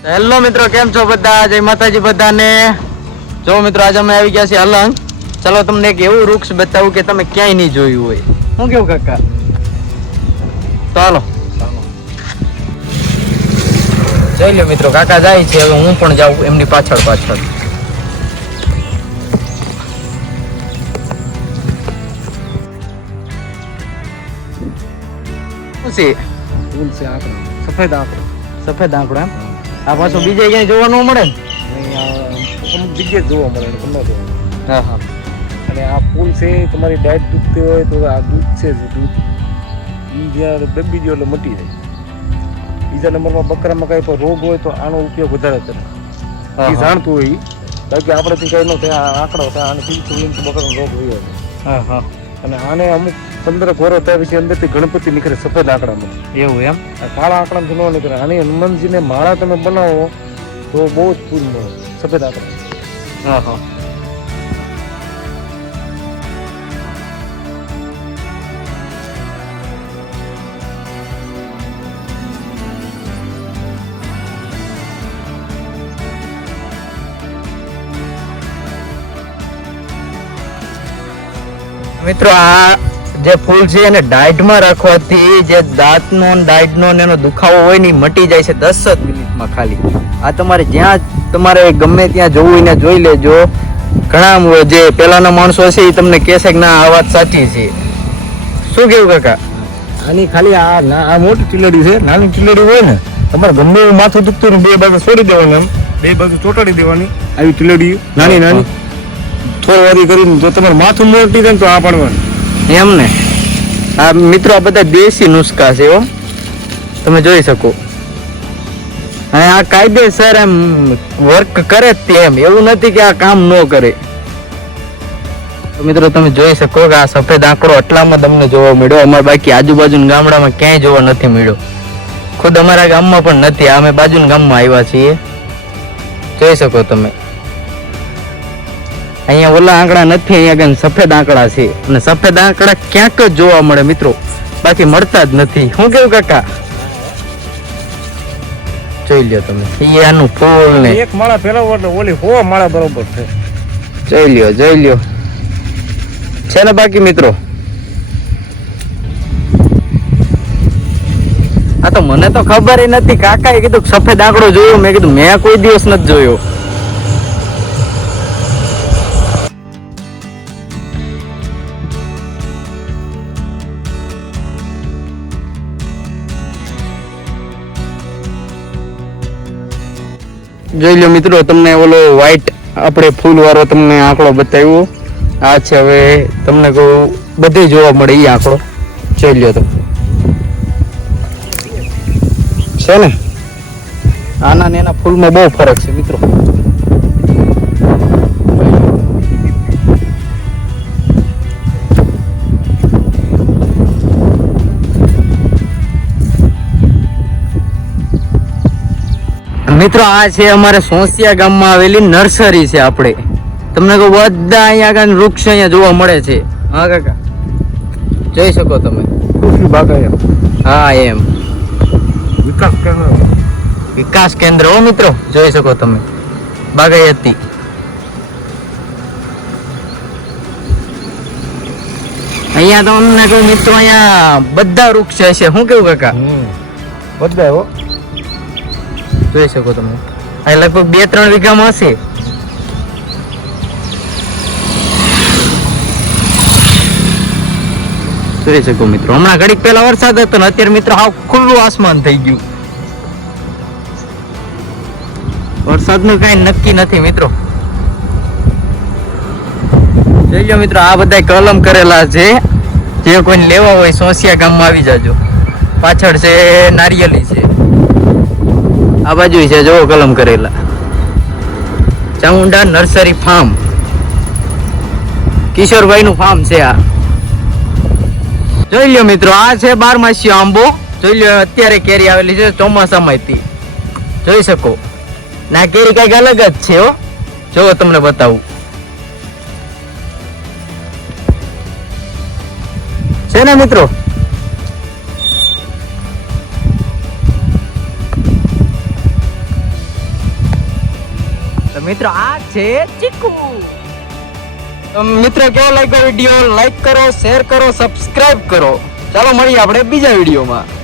Hello મિત્રો કેમ છો બધા? જય માતાજી બધાને. જો મિત્રો આજે અમે આવી ગયા છીએ અલંગ. ચલો તમને એક એવું વૃક્ષ બતાવું કે તમે ક્યાંય નહીં જોયું હોય. શું કેવું કાકા? ચાલો. જોઈ લો મિત્રો કાકા જાય છે. હવે હું પણ જાઉં એમની પાછળ પાછળ. સફેદ આંકડો. સફેદ આંકડો એમ? આ પાછો બીજે ક્યાંય જોવા ન મળે ને? આ અમુક જગ્યાએ જોવા મળે ને ગમે જોવા હા હા. અને આ ફૂલ છે તમારી ડાયટ દૂધતી હોય તો આ દૂધ છે જે દૂધ. એ જ્યારે દબી ગયો એટલે મટી જાય. બીજા નંબરમાં બકરામાં કાંઈ પણ રોગ હોય તો આનો ઉપયોગ વધારે કરે. એ જાણતું હોય. બાકી આપણેથી કાંઈ ન થાય આ આંકડો થાય આને પીછું બકરાનો રોગ હોય અને આને અમુક પંદર વર્ષ થયા પછી અંદરથી ગણપતિ નીકળે સફેદ આંકડામાં. એવું એમ? કાળા આંકડાથી ન નીકળે. અને હનુમાનજીને માળા તમે બનાવો તો બહુ જ ફૂલ મળે. સફેદ આંકડા. હા હા મિત્રો આ જે ફૂલ છે એને ડાયટમાં રાખવાથી જે દાંતનો ને ડાયટનો ને એનો દુખાવો હોય ને મટી જાય છે દસ જ મિનિટમાં ખાલી. આ તમારે જ્યાં તમારે ગમે ત્યાં જોવું હોય ને જોઈ લેજો. ઘણા જે પહેલાંના માણસો છે એ તમને કહેશે કે ના આ વાત સાચી છે. શું કેવું કાકા? આની ખાલી આ ના- આ મોટી ચીલડી છે નાની ચીલડી હોય ને તમારે ગમે એવું માથું દુખતું બે બાજુ છોડી દેવાનું એમ. બે બાજુ ચોટાડી દેવાની આવી ચીલડી નાની નાની. થોડી વારી કરીને જો તમારે માથું મોટી થાય તો આ પાડવાનું. એમ ને આ મિત્રો, આ બધા દેશી નુસ્ખા છે હો. તમે જોઈ શકો. અને આ કાયદેસર એમ વર્ક કરે તેમ એવું નથી કે આ કામ ન કરે. મિત્રો, તમે જોઈ શકો કે આ સફેદ આંકડો એટલામાં તમને જોવા મળ્યો. અમારે બાકી આજુબાજુના ગામડામાં ક્યાંય જોવા નથી મળ્યો. ખુદ અમારા ગામમાં પણ નથી. અમે બાજુના ગામમાં આવ્યા છીએ. જોઈ શકો તમે. અહીંયા ઓલા આંકડા નથી અહીંયા કઈ સફેદ આંકડા છે. અને સફેદ આંકડા ક્યાંક જ જોવા મળે મિત્રો. બાકી મળતા જ નથી. શું કેવું કાકા? જોઈ લ્યો તમે. ઈ આનું ફૂલ ને. એક માળા ફેરવો એટલે ઓલી હો માળા બરોબર છે. જોઈ લ્યો જોઈ લ્યો. છે ને બાકી મિત્રો? આ તો મને તો ખબર નથી. કાકાએ કીધું સફેદ આંકડો જોયો. મેં કીધું મેં કોઈ દિવસ નથી જોયો. જોઈ લો મિત્રો, તમને ઓલો વ્હાઈટ આપણે ફૂલ વાળો તમને આંકડો બતાવ્યો. આ છે હવે તમને કહું, બધે જોવા મળે એ આંકડો. જોઈ લ્યો તમે. છે ને? આના ને એના ફૂલમાં બહુ ફરક છે મિત્રો. મિત્રો, આ છે અમારે સોસિયા ગામમાં આવેલી નર્સરી છે આપણે. તમને કહું, બધા અહીંયા આગળ વૃક્ષ અહીંયા જોવા મળે છે. હા, કાકા. જોઈ શકો તમે. હા, એમ. વિકાસ કેન્દ્ર વિકાસ કેન્દ્ર હો, મિત્રો. જોઈ શકો તમે. બાગાયતી. અહીંયા તો અમને કહું, મિત્રો, અહીંયા બધા વૃક્ષ છે શું કેવું, કાકા? બધા હો. જોઈ શકો તમે. આ લગભગ બે ત્રણ વીઘામાં હશે. જોઈ શકો મિત્રો, હમણાં ઘડીક પહેલા વરસાદ હતો ને અત્યારે મિત્રો હાવ ખુલ્લું આસમાન થઈ ગયું. વરસાદનું કઈ નક્કી નથી મિત્રો. જોઈ લો મિત્રો, આ બધા કલમ કરેલા છે. જે કોઈને લેવા હોય સોસિયા ગામમાં આવી જાજો. પાછળ છે નારિયેલી છે. આ બાજુ છે જોવો કલમ કરેલા. Chamunda nursery farm. કિશોરભાઈ નું ફાર્મ છે આ. જોઈ લ્યો મિત્રો, આ છે બારમાસી આંબો. જોઈ લ્યો, અત્યારે કેરી આવેલી છે ચોમાસામાં જોઈ શકો. ના, કેરી કંઈક અલગ જ છે જોવો તમને બતાવું. છે ને મિત્રો? તો મિત્રો, આ છે ચીકુ. તો મિત્રો, કેવો લાગ્યો વીડિયો? લાઈક કરો શેર કરો સબસ્ક્રાઇબ કરો. ચાલો મળીએ આપણે બીજા વિડીયોમાં.